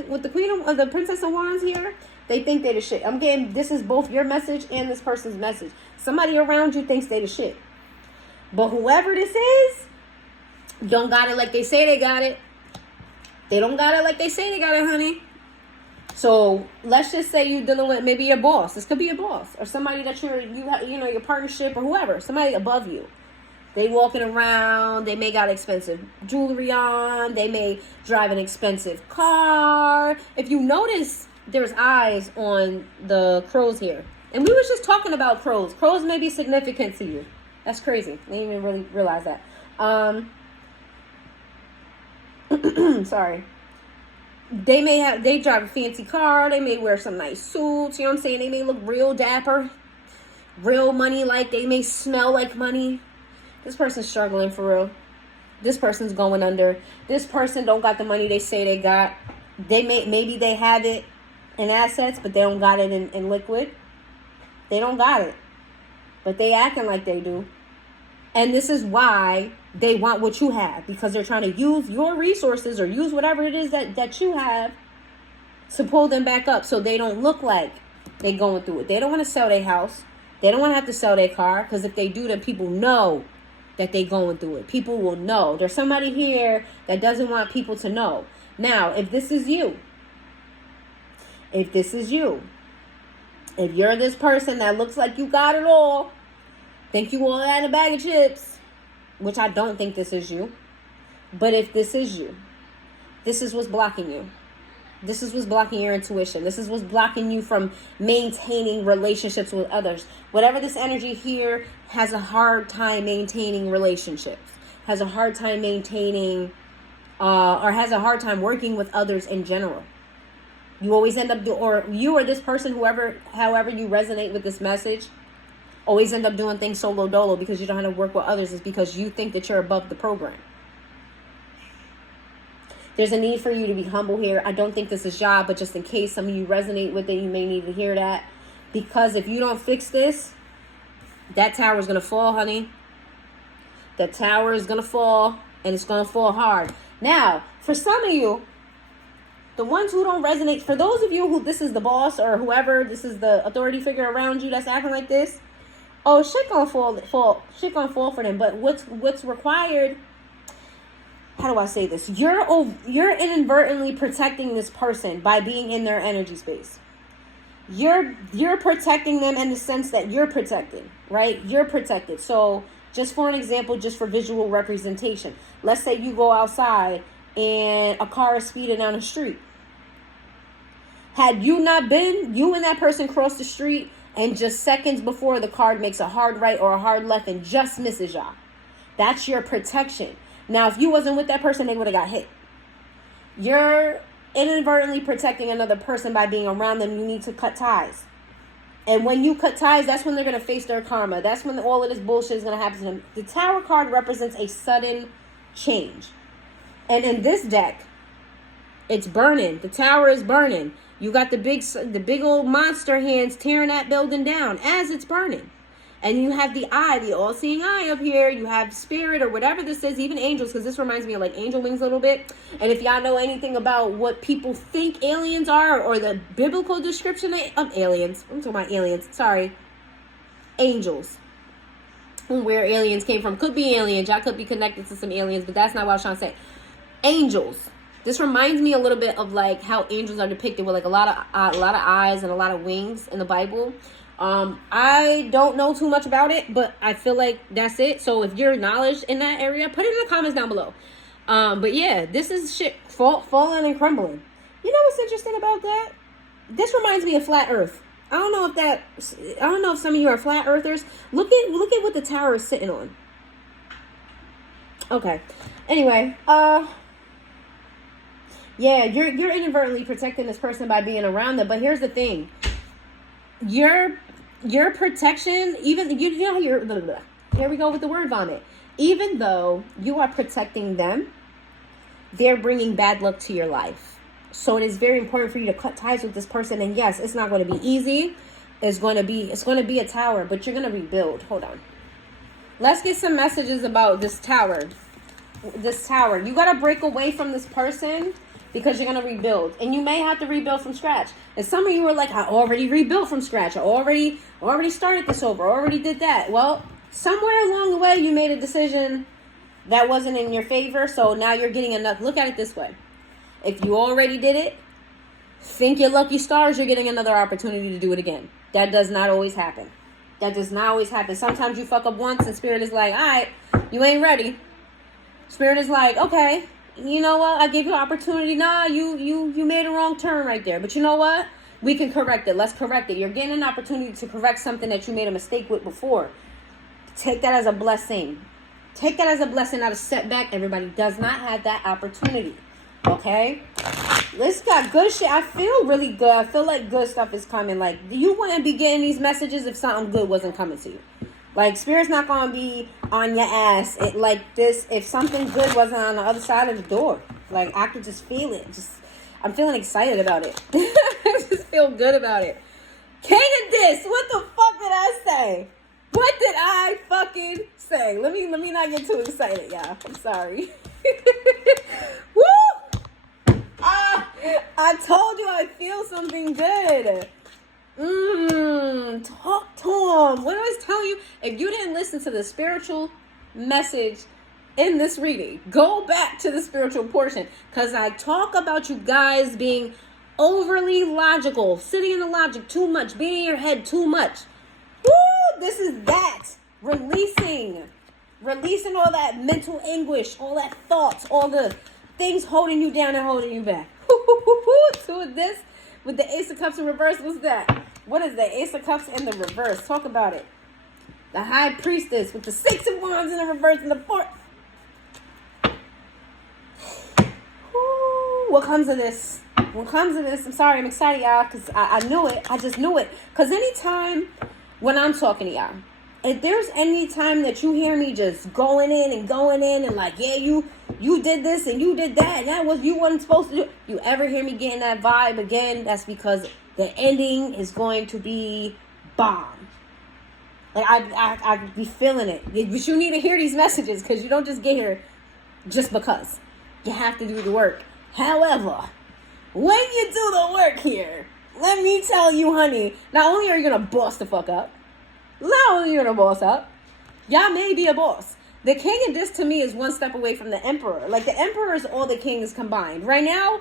of the Princess of Wands here, they think they're the shit. I'm getting, this is both your message and this person's message. Somebody around you thinks they the shit. But whoever this is, don't got it like they say they got it. They don't got it like they say they got it, honey. So let's just say you're dealing with maybe your boss. This could be your boss or somebody that your partnership or whoever, somebody above you. They walking around. They may got expensive jewelry on. They may drive an expensive car. If you notice, there's eyes on the crows here. And we was just talking about crows. Crows may be significant to you. That's crazy. I didn't even really realize that. Sorry. They drive a fancy car. They may wear some nice suits. You know what I'm saying? They may look real dapper. Real money like. They may smell like money. This person's struggling for real. This person's going under. This person don't got the money they say they got. Maybe they have it in assets, but they don't got it in liquid. They don't got it. But they acting like they do. And this is why they want what you have. Because they're trying to use your resources or use whatever it is that you have to pull them back up so they don't look like they're going through it. They don't want to sell their house. They don't want to have to sell their car. Because if they do, then people know that they going through it. People will know. There's somebody here that doesn't want people to know. Now, if this is you, if you're this person that looks like you got it all, think you all had a bag of chips, which I don't think this is you, but if this is you, this is what's blocking you. This is what's blocking your intuition. This is what's blocking you from maintaining relationships with others. Whatever this energy here has a hard time maintaining relationships, has a hard time maintaining, or has a hard time working with others in general. You always end up or you or this person, however you resonate with this message, always end up doing things solo dolo because you don't know how to work with others. Is because you think that you're above the program. There's a need for you to be humble here. I don't think this is job, but just in case some of you resonate with it, you may need to hear that. Because if you don't fix this, that tower is going to fall, honey. That tower is going to fall, and it's going to fall hard. Now, for some of you, the ones who don't resonate, for those of you who this is the boss or whoever, this is the authority figure around you that's acting like this, oh, shit gonna fall for them. But what's required, how do I say this? You're inadvertently protecting this person by being in their energy space. You're protecting them in the sense that you're protected, right? You're protected. So just for an example, just for visual representation, let's say you go outside and a car is speeding down the street. Had you not been, you and that person cross the street and just seconds before the car makes a hard right or a hard left and just misses y'all. That's your protection. Now, if you wasn't with that person, they would have got hit. You're inadvertently protecting another person by being around them. You need to cut ties. And when you cut ties, that's when they're going to face their karma. That's when all of this bullshit is going to happen to them. The Tower card represents a sudden change. And in this deck, It's burning. The tower is burning. You got the big old monster hands tearing that building down as it's burning. And you have the eye, the all-seeing eye up here. You have spirit or whatever this is, even angels, because this reminds me of like angel wings a little bit. And if y'all know anything about what people think aliens are or the biblical description of aliens, I'm talking about aliens, sorry, angels. Where aliens came from. Could be aliens. Y'all could be connected to some aliens, but that's not what I was trying to say. Angels. This reminds me a little bit of like how angels are depicted with like a lot of eyes and a lot of wings in the Bible. I don't know too much about it, but I feel like that's it. So if you're knowledge in that area, put it in the comments down below. But yeah, this is shit falling and crumbling. You know what's interesting about that? This reminds me of flat earth. I don't know if some of you are flat earthers. Look at what the tower is sitting on. Okay. Anyway, yeah, you're inadvertently protecting this person by being around them. But here's the thing. Your protection, even you know you're blah, blah, blah. Here we go with the word vomit. Even though you are protecting them, they're bringing bad luck to your life. So it is very important for you to cut ties with this person. And yes, it's not going to be easy. It's going to be a tower, but you're going to rebuild. Hold on. Let's get some messages about this tower. This tower. You got to break away from this person because you're going to rebuild. And you may have to rebuild from scratch. And some of you are like, I already rebuilt from scratch. I already started this over. I already did that. Well, somewhere along the way, you made a decision that wasn't in your favor. So now you're getting enough. Look at it this way. If you already did it, think your lucky stars, you're getting another opportunity to do it again. That does not always happen. That does not always happen. Sometimes you fuck up once and Spirit is like, all right, you ain't ready. Spirit is like, okay, you know what? I gave you an opportunity. Nah, you made a wrong turn right there. But you know what? We can correct it. Let's correct it. You're getting an opportunity to correct something that you made a mistake with before. Take that as a blessing. Take that as a blessing, not a setback. Everybody does not have that opportunity. Okay? This got good shit. I feel really good. I feel like good stuff is coming. Like, you wouldn't be getting these messages if something good wasn't coming to you. Like, Spirit's not going to be on your ass. Like this, if something good wasn't on the other side of the door. Like, I could just feel it. I'm feeling excited about it. I just feel good about it. King of this. What the fuck did I say? What did I fucking say? Let me not get too excited, y'all. I'm sorry. Woo! I told you I feel something good. Talk to him. What do I tell you? If you didn't listen to the spiritual message in this reading, go back to the spiritual portion. Because I talk about you guys being overly logical, sitting in the logic too much, being in your head too much. Woo! This is that. Releasing all that mental anguish, all that thoughts, all the things holding you down and holding you back. To this with the Ace of Cups in reverse. What's that? What is that? Ace of Cups in the reverse. Talk about it. The High Priestess with the Six of Wands in the reverse and the Four. What comes of this? What comes of this? I'm sorry, I'm excited, y'all, because I knew it. I just knew it. Because anytime when I'm talking to y'all, if there's any time that you hear me just going in and like, yeah, you did this and you did that and that was you wasn't supposed to do. You ever hear me getting that vibe again? That's because the ending is going to be bomb. Like I be feeling it. But you need to hear these messages because you don't just get here just because. You have to do the work. However, when you do the work here, let me tell you, honey, not only are you gonna boss the fuck up, not only are you gonna boss up, y'all may be a boss. The king of this to me is one step away from the emperor. Like the emperor is all the kings combined. Right now,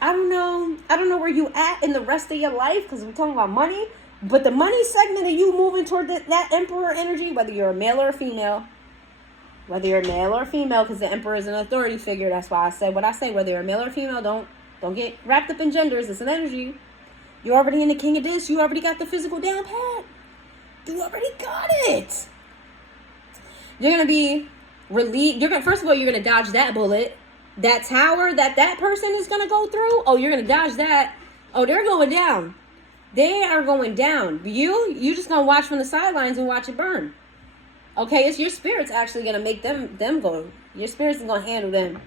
I don't know where you at in the rest of your life because we're talking about money. But the money segment of you moving toward that emperor energy, whether you're a male or a female, because the emperor is an authority figure. That's why I say what I say. Whether you're a male or female, don't get wrapped up in genders. It's an energy. You're already in the king of this. You already got the physical down pat. You already got it. You're going to be relieved. First of all, you're going to dodge that bullet. That tower that person is going to go through. Oh, you're going to dodge that. Oh, they're going down. They are going down. You just going to watch from the sidelines and watch it burn. Okay, it's your spirit's actually going to make them go. Your spirit's going to handle them.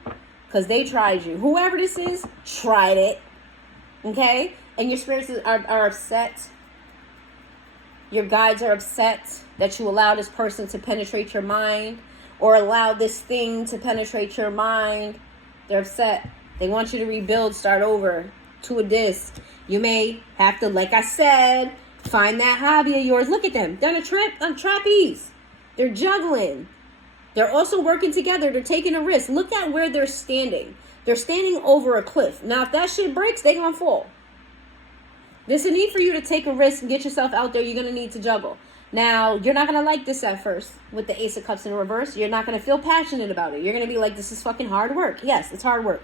because they tried you. Whoever this is, tried it. Okay? And your spirits are upset. Your guides are upset that you allow this person to penetrate your mind, or allow this thing to penetrate your mind. They're upset. They want you to rebuild, start over, to a disc. You may have to, like I said, find that hobby of yours. Look at them. They're on trapeze. They're juggling. They're also working together. They're taking a risk. Look at where they're standing. They're standing over a cliff. Now, if that shit breaks, they're going to fall. There's a need for you to take a risk and get yourself out there. You're going to need to juggle. Now, you're not going to like this at first with the Ace of Cups in reverse. You're not going to feel passionate about it. You're going to be like, this is fucking hard work. Yes, it's hard work.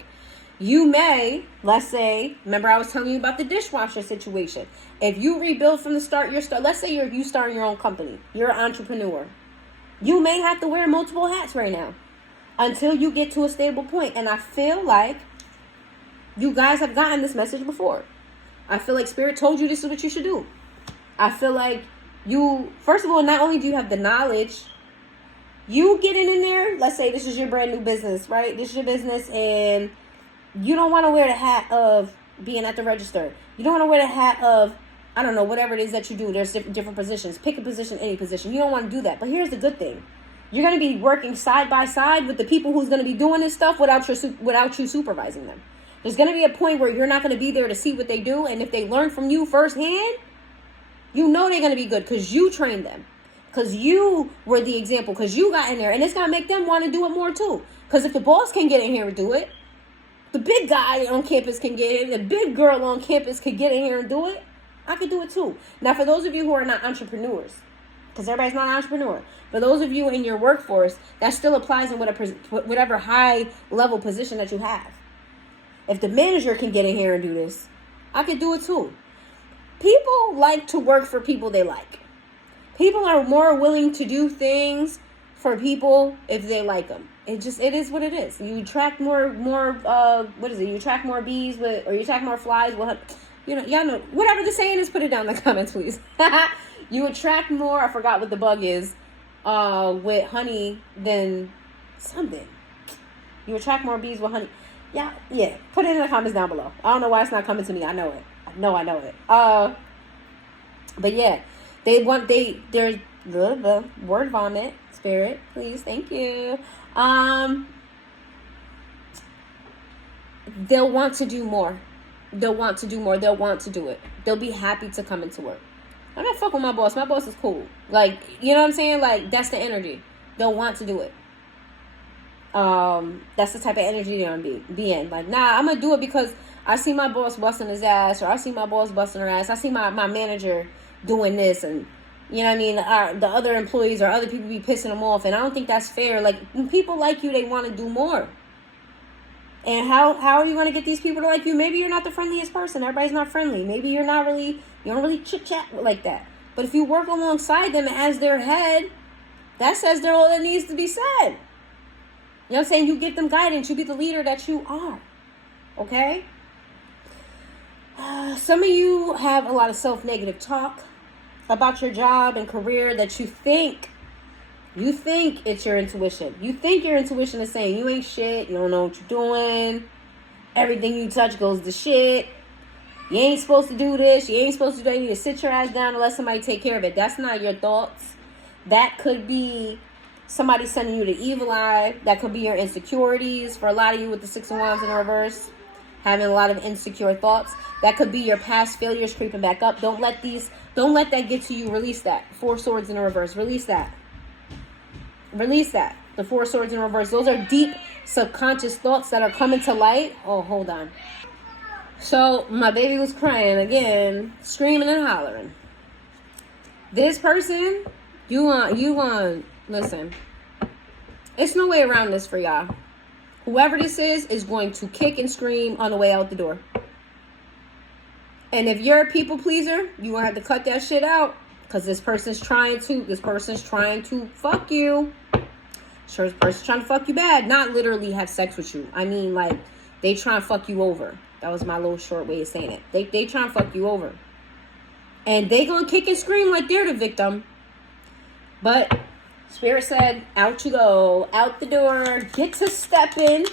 You may, let's say, remember I was telling you about the dishwasher situation. If you rebuild from the start, let's say you start your own company. You're an entrepreneur. You may have to wear multiple hats right now until you get to a stable point. And I feel like you guys have gotten this message before. I feel like Spirit told you this is what you should do. I feel like you, first of all, not only do you have the knowledge, you getting in there, let's say this is your brand new business, right? This is your business, and you don't want to wear the hat of being at the register. You don't want to wear the hat of, I don't know, whatever it is that you do. There's different positions. Pick a position, any position. You don't want to do that. But here's the good thing. You're going to be working side by side with the people who's going to be doing this stuff without you supervising them. There's going to be a point where you're not going to be there to see what they do. And if they learn from you firsthand, you know they're going to be good because you trained them. Because you were the example. Because you got in there. And it's going to make them want to do it more too. Because if the boss can get in here and do it, the big guy on campus can get in. The big girl on campus can get in here and do it. I could do it too. Now, for those of you who are not entrepreneurs, because everybody's not an entrepreneur, for those of you in your workforce, that still applies in whatever high level position that you have. If the manager can get in here and do this, I could do it too. People like to work for people they like. People are more willing to do things for people if they like them. It is what it is. You attract more you attract more bees or you attract more flies with, y'all know, whatever the saying is, put it down in the comments, please. You attract more, I forgot what the bug is, with honey than something. You attract more bees with honey. Yeah, put it in the comments down below. I don't know why it's not coming to me. I know it. I know it. But yeah, they're the word vomit. Spirit, please, thank you. They'll want to do more. They'll want to do it. They'll be happy to come into work. I'm not fucking with my boss. My boss is cool. Like, you know what I'm saying? Like, that's the energy. They'll want to do it. That's the type of energy they're gonna be in. Like, nah, I'm gonna do it because I see my boss busting his ass, or I see my boss busting her ass. I see my manager doing this, and you know what I mean? The other employees or other people be pissing them off, and I don't think that's fair. Like, when people like you, they want to do more. And how are you going to get these people to like you? Maybe you're not the friendliest person. Everybody's not friendly. Maybe you don't really chit-chat like that. But if you work alongside them as their head, that says they're all that needs to be said. You know what I'm saying? You give them guidance. You be the leader that you are. Okay? Some of you have a lot of self-negative talk about your job and career that you think it's your intuition. You think your intuition is saying you ain't shit, you don't know what you're doing, everything you touch goes to shit, you ain't supposed to do this, you ain't supposed to do that, you need to sit your ass down and let somebody take care of it. That's not your thoughts. That could be somebody sending you the evil eye. That could be your insecurities. For a lot of you with the 6 of Wands in reverse, having a lot of insecure thoughts. That could be your past failures creeping back up. Don't let that get to you. Release that. 4 swords in reverse. Release that. Release that. The 4 swords in reverse. Those are deep subconscious thoughts that are coming to light. Oh, hold on. So, my baby was crying again, screaming and hollering. This person, you want, listen. It's no way around this for y'all. Whoever this is going to kick and scream on the way out the door. And if you're a people pleaser, you're going to have to cut that shit out. Because this person's trying to fuck you. Sure, this person's trying to fuck you bad. Not literally have sex with you. I mean, like, they trying to fuck you over. That was my little short way of saying it. They trying to fuck you over. And they going to kick and scream like they're the victim. But Spirit said, out you go. Out the door. Get to stepping.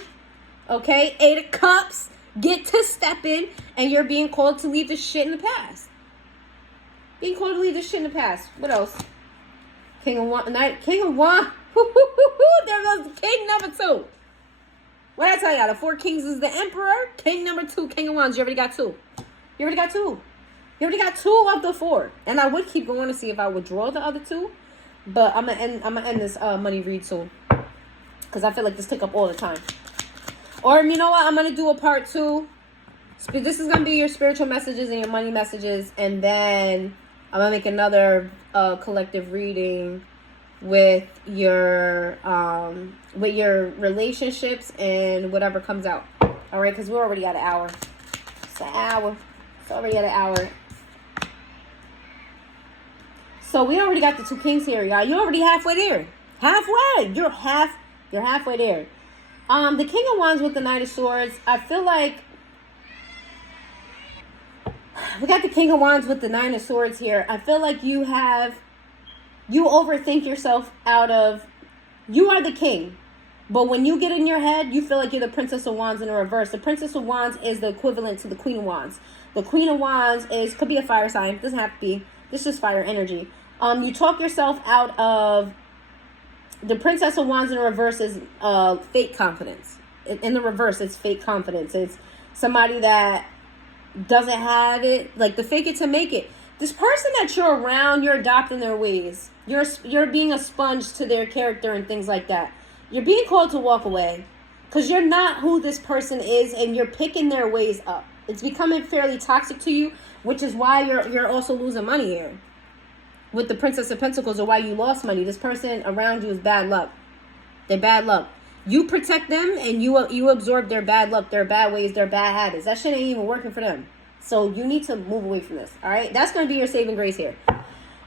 Okay? 8 of Cups. Get to stepping, and you're being called to leave this shit in the past. Being called to leave this shit in the past. What else? King of Wands. There goes King number 2. What did I tell y'all? The 4 kings is the Emperor. King number 2, King of Wands. You already got 2. You already got 2. You already got 2 of the 4. And I would keep going to see if I would draw the other 2. But I'm gonna end this money read soon. Because I feel like this took up all the time. Or you know what? I'm going to do a part 2. This is going to be your spiritual messages and your money messages. And then I'm going to make another collective reading with your relationships and whatever comes out. All right, because we're already at an hour. It's an hour. It's already at an hour. So we already got the 2 kings here, y'all. You're already halfway there. Halfway. You're halfway there. The King of Wands with the Knight of Swords. I feel like we got the King of Wands with the 9 of Swords here. I feel like you overthink yourself out of, you are the king. But when you get in your head, you feel like you're the Princess of Wands in the reverse. The Princess of Wands is the equivalent to the Queen of Wands. The Queen of Wands could be a fire sign. It doesn't have to be. This is fire energy. You talk yourself out of, the Princess of Wands in the reverse is fake confidence. In the reverse, it's fake confidence. It's somebody that doesn't have it, like the fake it to make it. This person that you're around, you're adopting their ways. You're being a sponge to their character and things like that. You're being called to walk away because you're not who this person is, and you're picking their ways up. It's becoming fairly toxic to you, which is why you're also losing money here. With the Princess of Pentacles, or why you lost money. This person around you is bad luck. They're bad luck. You protect them, and you absorb their bad luck, their bad ways, their bad habits. That shit ain't even working for them. So you need to move away from this. All right, that's gonna be your saving grace here.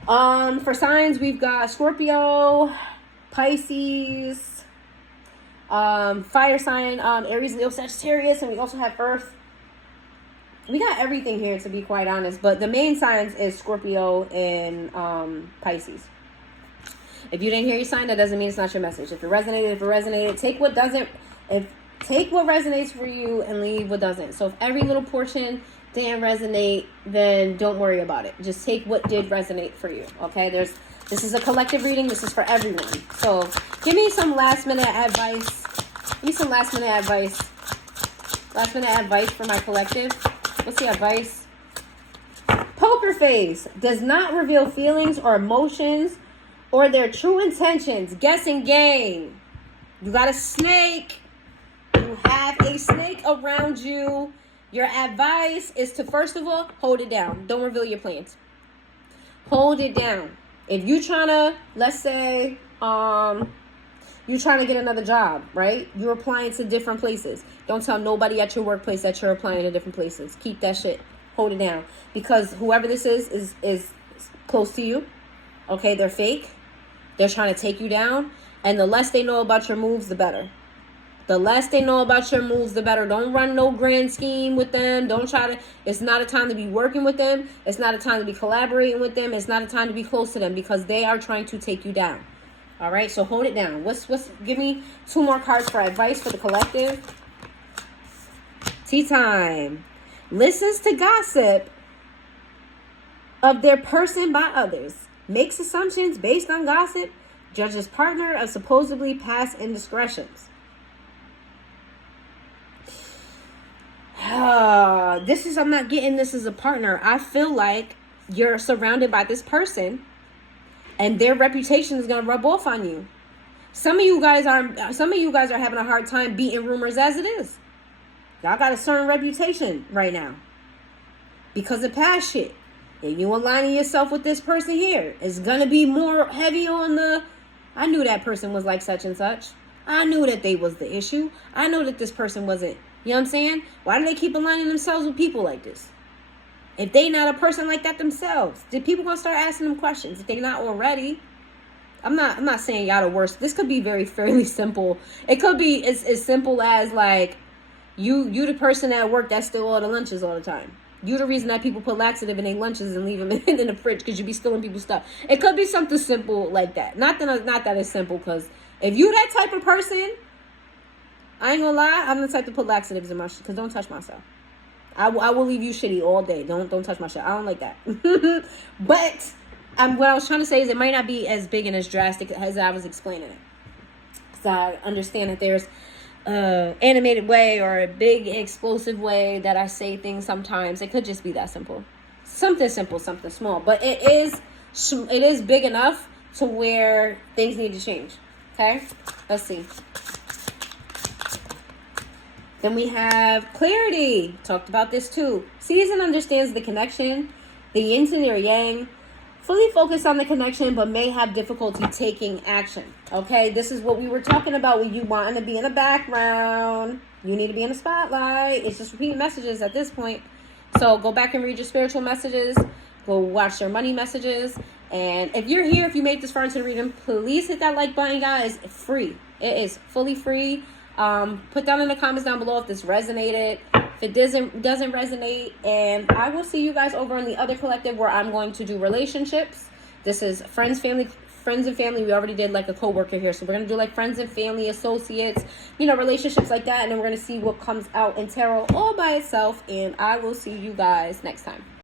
For signs, we've got Scorpio, Pisces, fire sign, Aries, Leo, Sagittarius, and we also have Earth. We got everything here, to be quite honest, but the main signs is Scorpio and Pisces. If you didn't hear your sign, that doesn't mean it's not your message. If it resonated, take what resonates for you and leave what doesn't. So if every little portion didn't resonate, then don't worry about it. Just take what did resonate for you. Okay, this is a collective reading. This is for everyone. So give me some last minute advice. Give me some last minute advice. Last minute advice for my collective. What's the advice? Poker face does not reveal feelings or emotions or their true intentions. Guessing game. You got a snake. You have a snake around you. Your advice is to, first of all, hold it down. Don't reveal your plans. Hold it down. If you trying to, let's say, you're trying to get another job, right? You're applying to different places. Don't tell nobody at your workplace that you're applying to different places. Keep that shit. Hold it down. Because whoever this is close to you. Okay, they're fake. They're trying to take you down. And the less they know about your moves, the better. The less they know about your moves, the better. Don't run no grand scheme with them. Don't try to. It's not a time to be working with them. It's not a time to be collaborating with them. It's not a time to be close to them because they are trying to take you down. All right, so hold it down. Give me 2 more cards for advice for the collective. Tea time. Listens to gossip of their person by others. Makes assumptions based on gossip. Judges partner of supposedly past indiscretions. I'm not getting this as a partner. I feel like you're surrounded by this person and their reputation is going to rub off on you. Some of you guys are having a hard time beating rumors as it is. Y'all got a certain reputation right now because of past shit. And you aligning yourself with this person here, it's going to be more heavy on the, I knew that person was like such and such. I knew that they was the issue. I know that this person wasn't. You know what I'm saying? Why do they keep aligning themselves with people like this? If they not a person like that themselves, did people gonna start asking them questions? If they not already, I'm not saying y'all the worst. This could be fairly simple. It could be as simple as like you the person at work that steal all the lunches all the time. You the reason that people put laxative in their lunches and leave them in the fridge because you be stealing people's stuff. It could be something simple like that. Not that it's simple, because if you that type of person, I ain't gonna lie. I'm the type to put laxatives in my shit, because don't touch my stuff. I will leave you shitty all day. Don't touch my shit. I don't like that. But what I was trying to say is it might not be as big and as drastic as I was explaining it. Because I understand that there's animated way or a big explosive way that I say things sometimes. It could just be that simple. Something simple, something small. But it is big enough to where things need to change. Okay? Let's see. Then we have clarity. Talked about this too. Sees and understands the connection, the yin to their yang. Fully focused on the connection, but may have difficulty taking action. Okay, this is what we were talking about with you wanting to be in the background. You need to be in the spotlight. It's just repeating messages at this point. So go back and read your spiritual messages. Go watch your money messages. And if you're here, if you made this far into the reading, please hit that like button, guys. It's free. It is fully free. Put down in the comments down below if this resonated. If it doesn't resonate, and I will see you guys over in the other collective where I'm going to do relationships. This is friends and family. We already did like a coworker here, so we're gonna do like friends and family, associates, relationships like that, and then we're gonna see what comes out in tarot all by itself. And I will see you guys next time.